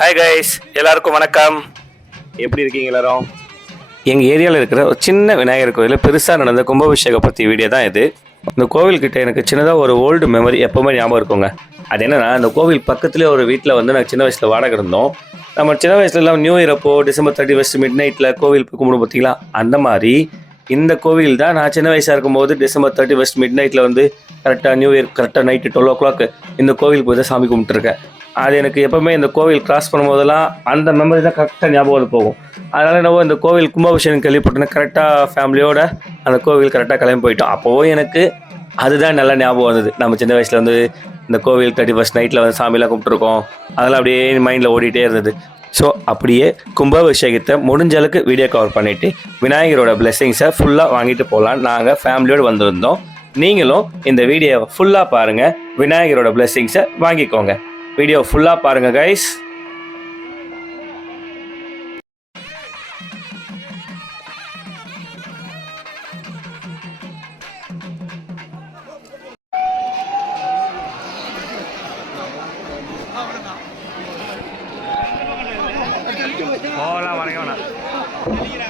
Hi guys, எல்லாருக்கும் வணக்கம். எப்படி இருக்கீங்க எல்லாரும்? எங்கள் ஏரியாவில் இருக்கிற ஒரு சின்ன விநாயகர் கோயிலில் பெருசாக நடந்த கும்பாபிஷேகம் பற்றி வீடியோ தான் இது. இந்த கோவில்கிட்ட எனக்கு சின்னதாக ஒரு ஓல்டு மெமரி எப்போவுமே ஞாபகம் இருக்குங்க. அது என்னென்னா, இந்த கோவில் பக்கத்துலேயே ஒரு வீட்டில் வந்து நாங்கள் சின்ன வயசில் வாடகை இருந்தோம். நம்ம சின்ன வயசுலலாம் நியூ இயர் அப்போ December 31 மிட் நைட்டில் கோவில் போய் கும்பிடும் பார்த்தீங்களா, அந்த மாதிரி இந்த கோவில் தான் நான் சின்ன வயசாக இருக்கும்போது December 31 மிட் நைட்டில் வந்து கரெக்டாக நியூ இயர் கரெக்டாக நைட்டு 12 o'clock இந்த கோவில் போய் தான் சாமி கும்பிட்டுருக்கேன். அது எனக்கு எப்போவுமே இந்த கோவில் கிராஸ் பண்ணும்போதெல்லாம் அந்த மெமரி தான் கரெக்டாக ஞாபகம் போகும். அதனால் என்னவோ இந்த கோவில் கும்பாபிஷேகம் கேள்விப்பட்டேன்னா கரெக்டாக ஃபேமிலியோடு அந்த கோவில் கரெக்டாக கிளம்பி போயிட்டோம். அப்போவும் எனக்கு அதுதான் நல்லா ஞாபகம் வந்தது. நம்ம சின்ன வயசில் வந்து இந்த கோவில் 31 நைட்டில் வந்து சாமியெல்லாம் கும்பிட்டுருக்கோம். அதெல்லாம் அப்படியே மைண்டில் ஓடிட்டே இருந்தது. ஸோ அப்படியே கும்பாபிஷேகத்தை முடிஞ்ச அளவுக்கு வீடியோ கவர் பண்ணிவிட்டு விநாயகரோட பிளெஸ்ஸிங்ஸை ஃபுல்லாக வாங்கிட்டு போகலான்னு நாங்கள் ஃபேமிலியோடு வந்திருந்தோம். நீங்களும் இந்த வீடியோவை ஃபுல்லாக பாருங்கள், விநாயகரோட பிளெஸ்ஸிங்ஸை வாங்கிக்கோங்க. வீடியோ ஃபுல்லாக பாருங்கள் கைஸ். போகலாம், வணக்கம்.